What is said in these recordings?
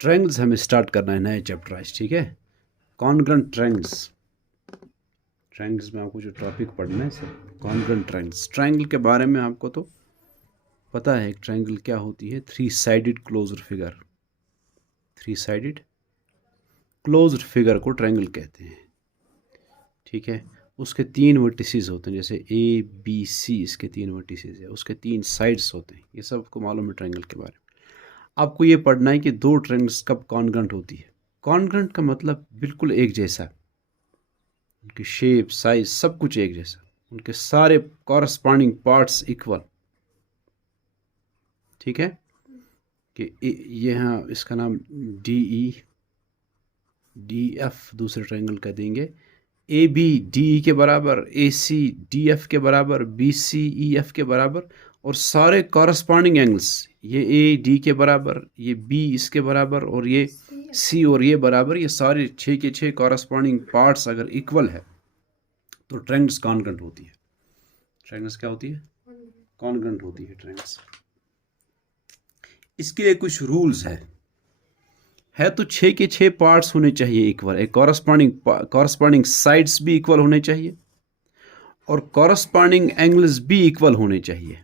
Triangles हमें start करना है नए चैप्टर आज, ठीक है। कॉन्ग्रुएंट ट्रायंगल्स, ट्रायंगल्स में आपको जो टॉपिक पढ़ना है सर, कॉन्ग्रुएंट ट्रायंगल्स। ट्रायंगल के बारे में आपको तो पता है एक ट्रायंगल क्या होती है, three sided closed figure. Three sided closed figure को ट्रायंगल कहते हैं, ठीक है। उसके तीन वर्टिसेस होते हैं, जैसे ए बी सी, इसके तीन वर्टिसेस है, उसके तीन साइड्स होते हैं। ये सब आपको मालूम है ट्रायंगल के बारे में। आपको ये पढ़ना है कि दो ट्रायंगल्स कब कॉन्ग्रुएंट होती है। कॉन्ग्रुएंट का मतलब बिल्कुल एक जैसा, उनकी शेप साइज सब कुछ एक जैसा, उनके सारे कॉरस्पॉन्डिंग पार्ट्स इक्वल, ठीक है। कि ये यहाँ इसका नाम डी ई डी एफ दूसरे ट्रायंगल का देंगे। ए बी डी ई के बराबर, ए सी डी एफ के बराबर, बी सी ई एफ के बराबर, और सारे कॉरस्पॉन्डिंग एंगल्स, ये ए डी के बराबर, ये बी इसके बराबर, और ये सी और ये बराबर, ये सारे छः के छः कॉरस्पॉन्डिंग पार्ट्स अगर इक्वल है तो ट्रायंगल्स कॉन्ग्रुएंट होती है। ट्रायंगल्स क्या होती है? कॉन्ग्रुएंट होती है ट्रायंगल्स। इसके लिए कुछ रूल्स है तो छः के छः पार्ट्स होने चाहिए इक्वल, एक कॉरस्पॉन्डिंग साइड्स भी इक्वल होने चाहिए और कॉरस्पॉन्डिंग एंगल्स भी इक्वल होने चाहिए,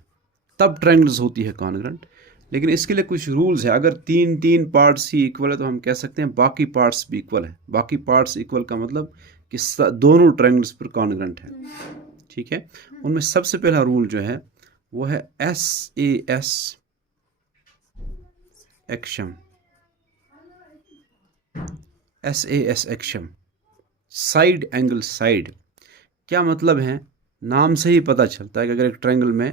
तब ट्रायंगल्स होती है कॉन्ग्रुएंट। लेकिन इसके लिए कुछ रूल्स है। अगर तीन तीन पार्ट्स ही इक्वल है तो हम कह सकते हैं बाकी पार्ट्स भी इक्वल है। बाकी पार्ट्स इक्वल का मतलब कि दोनों ट्रायंगल्स पर कॉन्ग्रुएंट है, ठीक है। उनमें सबसे पहला रूल जो है वो है SAS axiom, SAS axiom, side angle side. क्या मतलब है? नाम से ही पता चलता है कि अगर एक ट्रायंगल में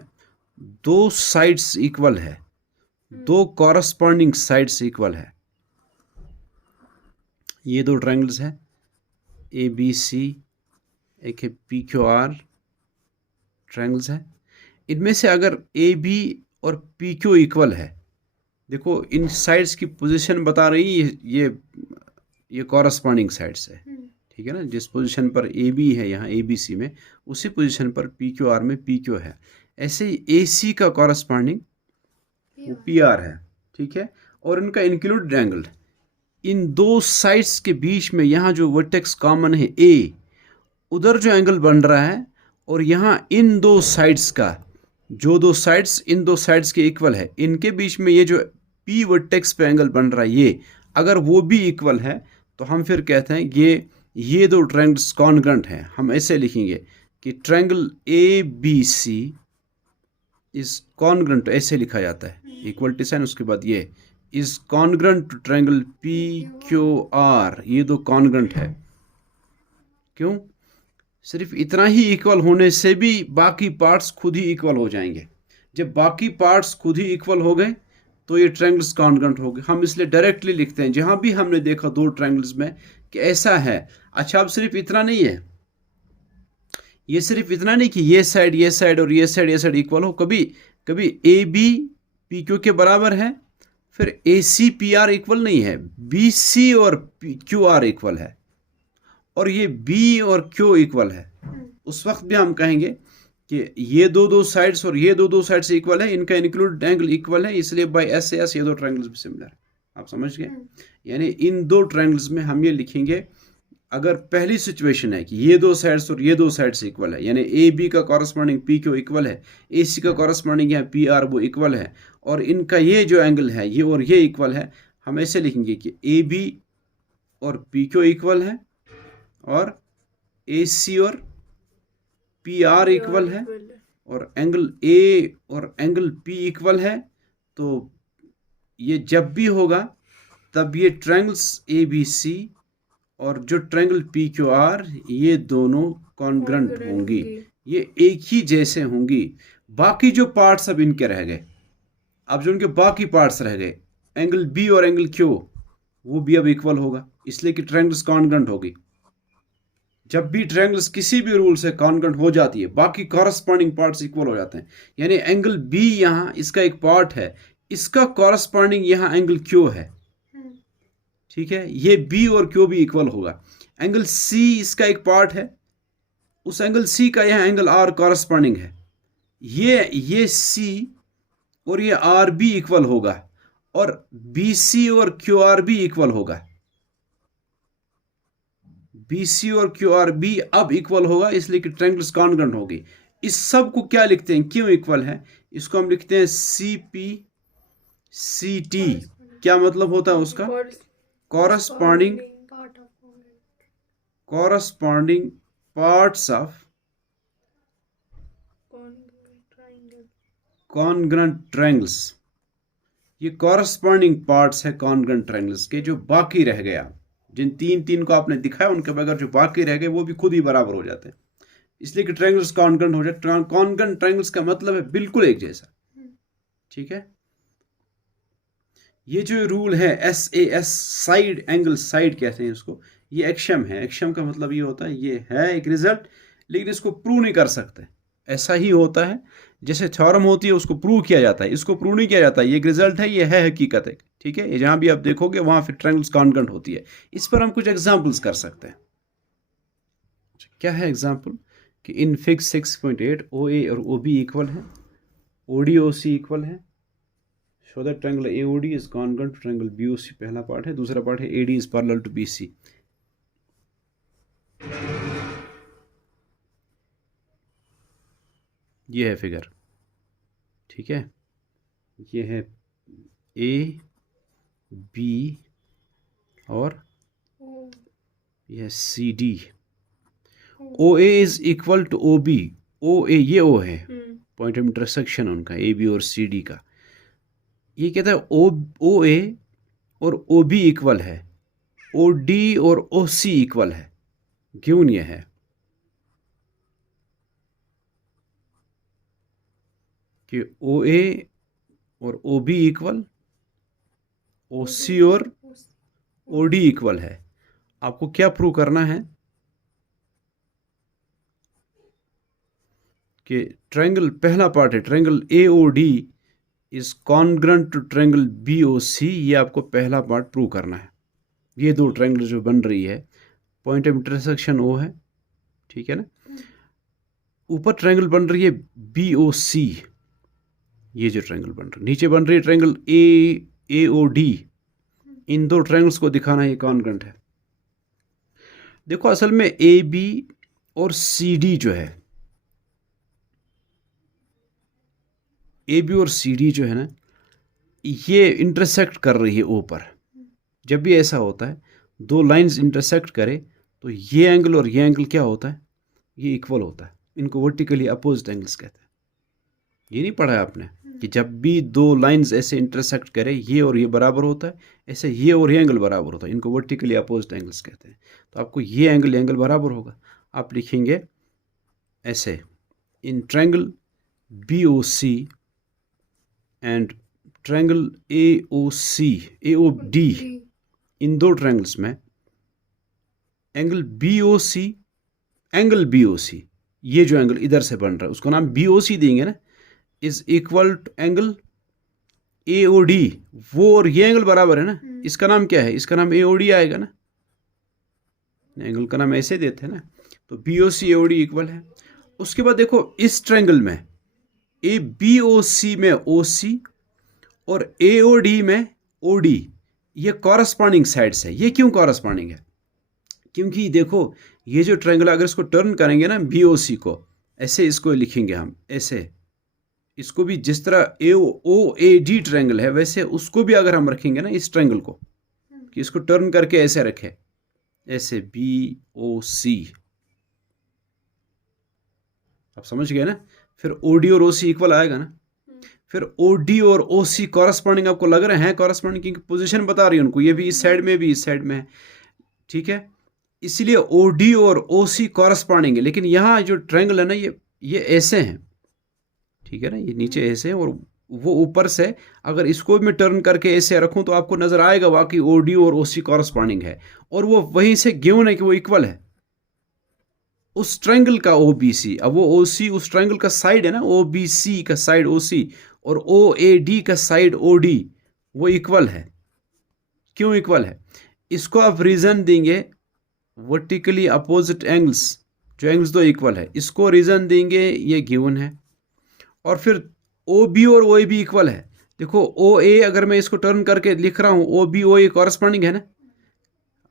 दो साइड्स इक्वल है, दो कॉरस्पॉन्डिंग साइड्स इक्वल है, ये दो ट्रायंगल्स है ABC, एक है PQR ट्रायंगल्स है। इनमें से अगर AB और PQ इक्वल है, देखो इन साइड्स की पोजीशन बता रही है, ये कॉरस्पॉन्डिंग साइड्स है, ठीक है ना। जिस पोजीशन पर AB है यहाँ ABC में, उसी पोजीशन पर PQR में PQ है। ऐसे ही AC का कॉरस्पॉन्डिंग वो PR है, ठीक है। और इनका इंक्लूडेड एंगल, इन दो साइड्स के बीच में यहाँ जो वर्टेक्स कॉमन है A, उधर जो एंगल बन रहा है, और यहाँ इन दो साइड्स का, जो दो साइड्स इन दो साइड्स के इक्वल है, इनके बीच में ये जो P वर्टेक्स पे एंगल बन रहा है, ये अगर वो भी इक्वल है तो हम फिर कहते हैं ये दो ट्रायंगल्स कॉन्ग्रुएंट हैं। हम ऐसे लिखेंगे कि ट्रायंगल ABC इज कॉन्ग्रुएंट, ऐसे लिखा जाता है, इक्वलिटी साइन उसके बाद ये is congruent to triangle PQR। ये दो कॉन्ग्रुएंट है। क्यों? सिर्फ इतना ही इक्वल होने से भी बाकी पार्ट्स खुद ही इक्वल हो जाएंगे। जब बाकी पार्ट्स खुद ही इक्वल हो गए तो ये ट्रायंगल्स कॉन्ग्रुएंट हो गए। हम इसलिए डायरेक्टली लिखते हैं, जहां भी हमने देखा दो ट्रायंगल्स में कि ऐसा है। अच्छा, अब सिर्फ इतना नहीं है, ये सिर्फ इतना नहीं कि ये साइड और ये साइड इक्वल हो। कभी कभी AB PQ के बराबर है, फिर AC PR इक्वल नहीं है, BC और QR इक्वल है, और ये B और Q इक्वल है। उस वक्त भी हम कहेंगे कि ये दो साइड्स और ये दो साइड्स इक्वल है, इनका इंक्लूडेड एंगल इक्वल है, इसलिए बाय SAS ये दो ट्रायंगल्स भी सिमिलर है। आप समझ गए? यानी इन दो ट्रायंगल्स में हम ये लिखेंगे, अगर पहली सिचुएशन है कि ये दो साइड्स और ये दो साइड्स इक्वल है, यानी AB का कॉरस्पॉन्डिंग PQ इक्वल है, AC का कॉरस्पॉन्डिंग यहाँ PR वो इक्वल है, और इनका ये जो एंगल है ये और ये इक्वल है, हम ऐसे लिखेंगे कि AB और PQ इक्वल है, और AC और PR इक्वल है, और एंगल A और एंगल P इक्वल है। तो ये जब भी होगा तब ये ट्रायंगल्स ABC और जो ट्रायंगल PQR, ये दोनों कॉन्ग्रुएंट होंगी, ये एक ही जैसे होंगी। बाकी जो पार्ट्स अब इनके रह गए, अब जो उनके बाकी पार्ट्स रह गए, एंगल B और एंगल Q, वो भी अब इक्वल होगा, इसलिए कि ट्रायंगल्स कॉन्ग्रुएंट होगी। जब भी ट्रायंगल्स किसी भी रूल से कॉन्ग्रुएंट हो जाती है, बाकी कॉरस्पॉन्डिंग पार्ट्स इक्वल हो जाते हैं। यानी एंगल B यहाँ इसका एक पार्ट है, इसका कॉरस्पॉन्डिंग यहाँ एंगल Q है, ठीक है। ये B और Q भी इक्वल होगा। एंगल C इसका एक पार्ट है, उस एंगल C का यहाँ एंगल R कॉरस्पॉन्डिंग है, ये C और ये R भी इक्वल होगा, और BC और QR भी इक्वल होगा, BC और QR भी अब इक्वल होगा, इसलिए कि ट्रायंगल्स कॉन्ग्रुएंट होगी। इस सब को क्या लिखते हैं, क्यों इक्वल है, इसको हम लिखते हैं CPCT। क्या मतलब होता है उसका, corresponding parts of congruent triangles. ये कॉरस्पॉन्डिंग पार्ट्स है कॉन्ग्रुएंट ट्रायंगल्स के, जो बाकी रह गया, जिन तीन को आपने दिखाया उनके बगैर जो बाकी रह गए वो भी खुद ही बराबर हो जाते हैं, इसलिए कि ट्रायंगल्स कॉन्ग्रुएंट हो जाए। कॉन्ग्रुएंट ट्रायंगल्स का मतलब है बिल्कुल एक जैसा, ठीक है। ये जो रूल है SAS, साइड एंगल साइड कहते हैं इसको, ये एक्शियम है। एक्शियम का मतलब ये होता है, ये है एक रिजल्ट, लेकिन इसको प्रूव नहीं कर सकते। ऐसा ही होता है जैसे थ्योरम होती है उसको प्रूव किया जाता है, इसको प्रूव नहीं किया जाता। ये एक रिजल्ट है, ये है हकीकत है, ठीक है। ये जहां भी आप देखोगे वहां फिर ट्रायंगल्स कॉन्ग्रुएंट होती है। इस पर हम कुछ एग्जांपल्स कर सकते हैं। क्या है एग्जांपल कि इन फिग 6.8 OA और OB इक्वल है, OD OC इक्वल है। Show that triangle AOD is congruent to triangle BOC, पहला पार्ट है। दूसरा पार्ट है AD is parallel to BC। ये है फिगर, ठीक है। ये है A B और ये है CD। OA is equal to OB। OA ये O है, पॉइंट ऑफ इंटरसेक्शन उनका AB और CD का। ये कहता है OA और OB इक्वल है, OD और OC इक्वल है। गिवन ये है कि OA और OB इक्वल, OC और OD इक्वल है। आपको क्या प्रूव करना है कि ट्रायंगल, पहला पार्ट है triangle AOD is congruent to triangle BOC। ये आपको पहला पार्ट प्रूव करना है। ये दो ट्रायंगल जो बन रही है, पॉइंट ऑफ इंटरसेक्शन O है, ठीक है ना। ऊपर ट्रायंगल बन रही है BOC, ये जो ट्रायंगल बन रही है, नीचे बन रही है ट्रायंगल AOD। इन दो ट्रायंगल्स को दिखाना है ये कॉन्ग्रुएंट है। देखो असल में AB और CD जो है, AB और CD जो है ना, ये इंटरसेक्ट कर रही है O पर। जब भी ऐसा होता है दो लाइंस इंटरसेक्ट करे तो ये एंगल और ये एंगल क्या होता है, ये इक्वल होता है। इनको वर्टिकली अपोजिट एंगल्स कहते हैं। ये नहीं पढ़ा है आपने कि जब भी दो लाइंस ऐसे इंटरसेक्ट करे ये और ये बराबर होता है, ऐसे ये और ये एंगल बराबर होता है, इनको वर्टिकली अपोजिट एंगल्स कहते हैं। तो आपको ये एंगल बराबर होगा, आप लिखेंगे ऐसे, in triangle BOC and triangle AOD, इन दो ट्रायंगल्स में एंगल BOC, ये जो एंगल इधर से बन रहा है उसको नाम BOC देंगे ना, is equal to angle AOD। वो और ये एंगल बराबर है ना, इसका नाम क्या है, इसका नाम AOD आएगा ना, एंगल का नाम ऐसे देते हैं ना। तो BOC AOD इक्वल है। उसके बाद देखो इस ट्रायंगल में BOC में OC और AOD में OD, ये कॉरस्पॉन्डिंग साइड्स है। ये क्यों कॉरस्पॉन्डिंग है, क्योंकि देखो ये जो ट्रायंगल अगर इसको टर्न करेंगे ना BOC को, ऐसे इसको लिखेंगे हम ऐसे, इसको भी जिस तरह OAD ट्रायंगल है वैसे उसको भी अगर हम रखेंगे ना इस ट्रायंगल को, कि इसको टर्न करके ऐसे रखे, ऐसे BOC, आप समझ गए ना। फिर OD और OC इक्वल आएगा ना। फिर OD और OC कॉरस्पॉन्डिंग आपको लग रहे हैं कॉरस्पॉन्डिंग, क्योंकि पोजीशन बता रही है उनको, ये भी इस साइड में भी इस साइड में है, ठीक है। इसलिए OD और OC कॉरस्पॉन्डिंग है। लेकिन यहाँ जो ट्रायंगल है ना ये ऐसे हैं, ठीक है ना, ये नीचे ऐसे हैं और वो ऊपर से, अगर इसको मैं टर्न करके ऐसे रखूं तो आपको नजर आएगा वाकई OD और OC कॉरस्पॉन्डिंग है, और वो वहीं से गिवन है कि वो इक्वल है उस ट्रायंगल का OBC। अब वो OC उस ट्रायंगल का साइड है ना, OBC का साइड OC और OAD का साइड OD, वो इक्वल है। क्यों इक्वल है, इसको आप रीजन देंगे वर्टिकली अपोजिट एंगल्स, जो एंगल्स दो इक्वल है, इसको रीजन देंगे ये गिवन है। और फिर OB और OAB इक्वल है, देखो ओ ए अगर मैं इसको टर्न करके लिख रहा हूँ, ओ बी ओ ए कॉरस्पॉन्डिंग है ना,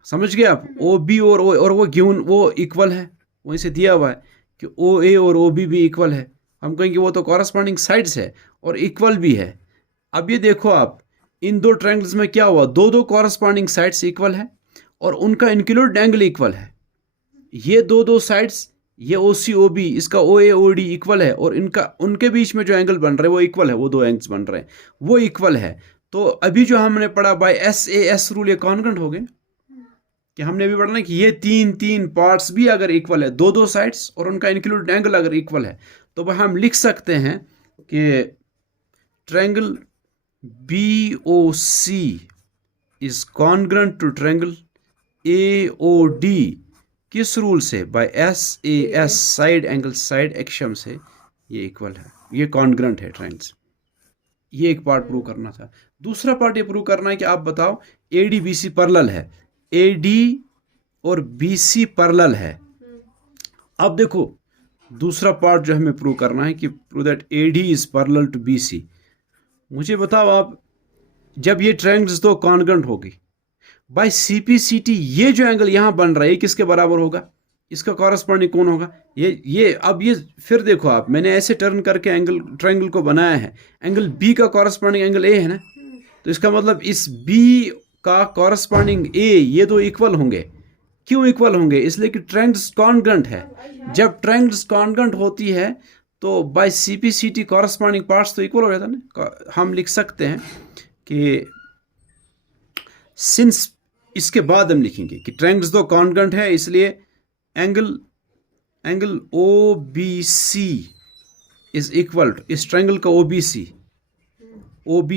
समझ गए आप? ओ बी और ओ और वो गिवन वो इक्वल है, वहीं से दिया हुआ है कि ओ ए और ओ बी भी इक्वल है। हम कहेंगे वो तो कॉरस्पॉन्डिंग साइड्स है और इक्वल भी है। अब ये देखो आप, इन दो ट्रायंगल्स में क्या हुआ, दो दो कॉरस्पॉन्डिंग साइड्स इक्वल है और उनका इंक्लूड एंगल इक्वल है। ये दो दो साइड्स, ये ओ सी ओ बी, इसका ओ ए ओ डी इक्वल है और इनका उनके बीच में जो एंगल बन रहे हैं वो इक्वल है, वो दो एंगल्स बन रहे हैं वो इक्वल है। तो अभी जो हमने पढ़ा bye S A S rule, ये कॉन्ग्रुएंट हो गए कि हमने अभी पढ़ा ना कि ये तीन तीन पार्ट्स भी अगर इक्वल है, दो दो साइड्स और उनका इंक्लूड एंगल अगर इक्वल है, तो वह हम लिख सकते हैं कि triangle B O C is congruent to triangle A O D. किस रूल से? By S A S, side angle side axiom से ये इक्वल है, ये कॉन्ग्रुएंट है ट्रायंगल्स। ये एक पार्ट प्रूव करना था। दूसरा पार्ट ये प्रूव करना है कि आप बताओ A D B C parallel है, ए डी और बी सी पैरेलल है। अब देखो दूसरा पार्ट जो हमें प्रूव करना है कि prove that A D is parallel to B C. मुझे बताओ आप, जब ये ट्रायंगल्स तो कॉन्ग्रुएंट होगी by C P C T, ये जो एंगल यहां बन रहा है ये किसके बराबर होगा? इसका कॉरस्पॉन्डिंग कौन होगा? ये अब ये फिर देखो आप, मैंने ऐसे टर्न करके एंगल ट्रायंगल को बनाया है, एंगल बी का कॉरस्पॉन्डिंग एंगल ए है ना, तो इसका मतलब इस बी का कॉरस्पॉन्डिंग ए, ये दो इक्वल होंगे। क्यों इक्वल होंगे? इसलिए कि ट्रायंगल्स कॉन्ग्रुएंट है। जब ट्रायंगल्स कॉन्ग्रुएंट होती है तो by C P C T corresponding parts तो इक्वल हो जाता है ना। हम लिख सकते हैं कि सिंस, इसके बाद हम लिखेंगे कि ट्रायंगल्स तो कॉन्ग्रुएंट है, इसलिए angle O B C is equal to, इस ट्रायंगल का ओ बी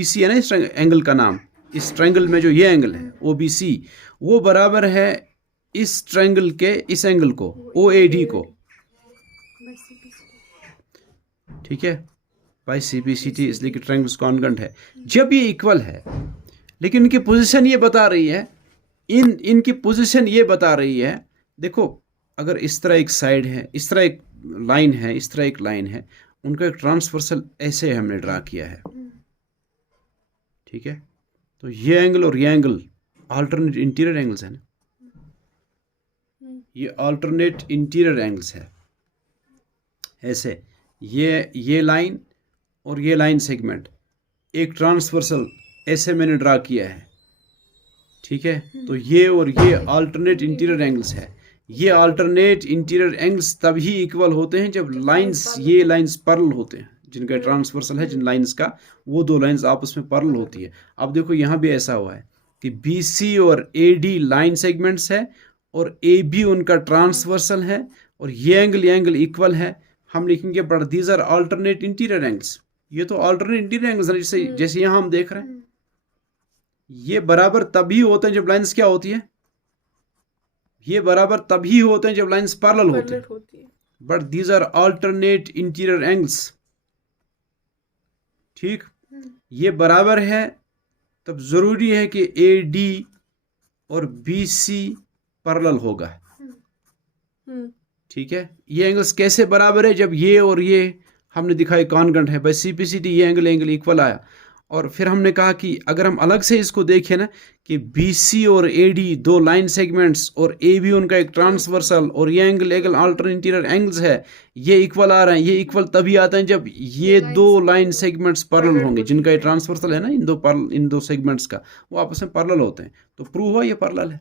सी है ना इस एंगल का नाम, इस ट्रायंगल में जो ये एंगल है ओ बी सी, वो बराबर है इस ट्रायंगल के इस एंगल को ओ ए डी को, ठीक है, by C P C T, इसलिए कि ट्रायंगल्स कॉन्ग्रुएंट है। जब ये इक्वल है, लेकिन इनकी पोजीशन ये बता रही है, इनकी पोजीशन ये बता रही है, देखो अगर इस तरह एक साइड है, इस तरह एक लाइन है, इस तरह एक लाइन है, उनका एक ट्रांसवर्सल ऐसे हमने ड्रा किया है, ठीक है। तो ये एंगल और ये एंगल अल्टरनेट इंटीरियर एंगल्स है ना, ये अल्टरनेट इंटीरियर एंगल्स है। ऐसे ये लाइन और ये लाइन सेगमेंट एक ट्रांसवर्सल ऐसे मैंने ड्रा किया है, ठीक है। तो ये और ये अल्टरनेट इंटीरियर एंगल्स है। ये अल्टरनेट इंटीरियर एंगल्स तभी इक्वल होते हैं जब लाइंस, ये लाइंस पैरेलल होते हैं, जिनका ट्रांसवर्सल है, जिन लाइंस का, वो दो लाइंस आपस में पैरेलल होती है। अब देखो यहाँ भी ऐसा हुआ है कि बी सी और ए डी लाइन सेगमेंट्स है और ए बी उनका ट्रांसवर्सल है और ये एंगल इक्वल है। हम लिखेंगे but these are alternate interior angles. ये तो अल्टरनेट इंटीरियर एंगल्स है, जैसे यहाँ हम देख रहे हैं। ये बराबर तभी होते हैं जब लाइंस क्या होती है, ये बराबर तभी होते हैं जब लाइंस पैरेलल होते हैं, but these are alternate interior angles, ठीक। ये बराबर है तब जरूरी है कि ए डी और बी सी पैरेलल होगा, ठीक है। ये एंगल्स कैसे बराबर है? जब ये और ये हमने दिखाई कॉन्ग्रुएंट है, by C P C T ये एंगल इक्वल आया। और फिर हमने कहा कि अगर हम अलग से इसको देखें ना कि बी सी और ए डी दो लाइन सेगमेंट्स और ए बी उनका एक ट्रांसवर्सल और ये एंगल अल्टरनेट इंटीरियर एंगल्स है, ये इक्वल आ रहे हैं। ये इक्वल तभी आते हैं जब ये दो लाइन सेगमेंट्स पैरेलल होंगे, जिनका ये ट्रांसवर्सल है ना इन दो सेगमेंट्स का, वो आपस में पैरेलल होते हैं। तो प्रूव हुआ ये पैरेलल है।